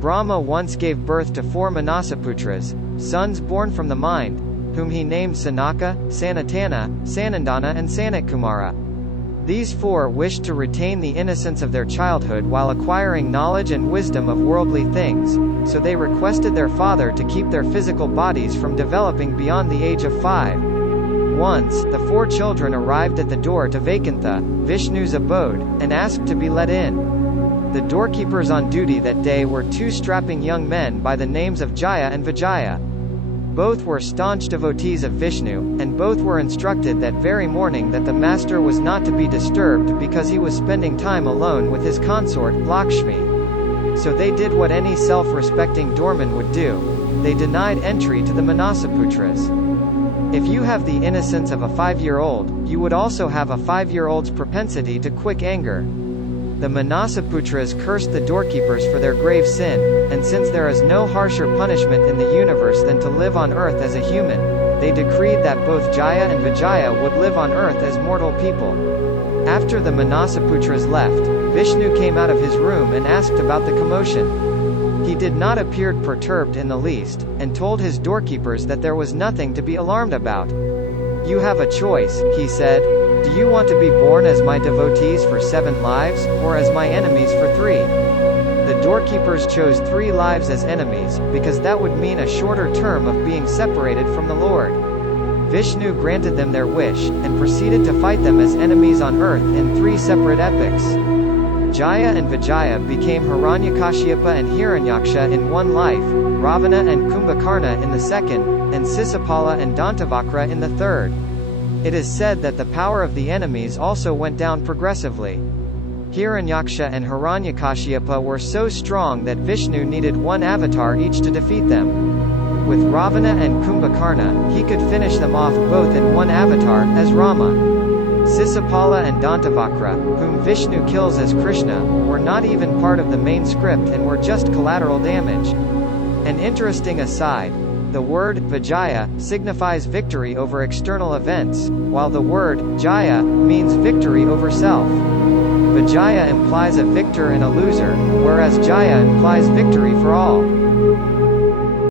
Brahma once gave birth to 4 manasaputras, sons born from the mind, whom he named Sanaka, Sanatana, Sanandana and Sanatkumara. These 4 wished to retain the innocence of their childhood while acquiring knowledge and wisdom of worldly things, so they requested their father to keep their physical bodies from developing beyond the age of 5. Once, the 4 children arrived at the door to Vaikuntha, Vishnu's abode, and asked to be let in. The doorkeepers on duty that day were 2 strapping young men by the names of Jaya and Vijaya. Both were staunch devotees of Vishnu, and both were instructed that very morning that the master was not to be disturbed because he was spending time alone with his consort, Lakshmi. So they did what any self-respecting doorman would do. They denied entry to the manasaputras. If you have the innocence of a 5-year-old, you would also have a 5-year-old's propensity to quick anger. The manasaputras cursed the doorkeepers for their grave sin, and since there is no harsher punishment in the universe than to live on earth as a human, they decreed that both Jaya and Vijaya would live on earth as mortal people. After the manasaputras left, Vishnu came out of his room and asked about the commotion. He did not appear perturbed in the least, and told his doorkeepers that there was nothing to be alarmed about. "You have a choice," he said. "Do you want to be born as my devotees for 7 lives, or as my enemies for 3? The doorkeepers chose 3 lives as enemies, because that would mean a shorter term of being separated from the Lord. Vishnu granted them their wish, and proceeded to fight them as enemies on earth in 3 separate epics. Jaya and Vijaya became Hiranyakashipa and Hiranyaksha in one life, Ravana and Kumbhakarna in the second, and Sisapala and Dantavakra in the third. It is said that the power of the enemies also went down progressively. Hiranyaksha and Hiranyakashipa were so strong that Vishnu needed 1 avatar each to defeat them. With Ravana and Kumbhakarna, he could finish them off both in 1 avatar, as Rama. Sisapala and Dantavakra, whom Vishnu kills as Krishna, were not even part of the main script and were just collateral damage. An interesting aside: the word Vijaya signifies victory over external events, while the word Jaya means victory over self. Vijaya implies a victor and a loser, whereas Jaya implies victory for all.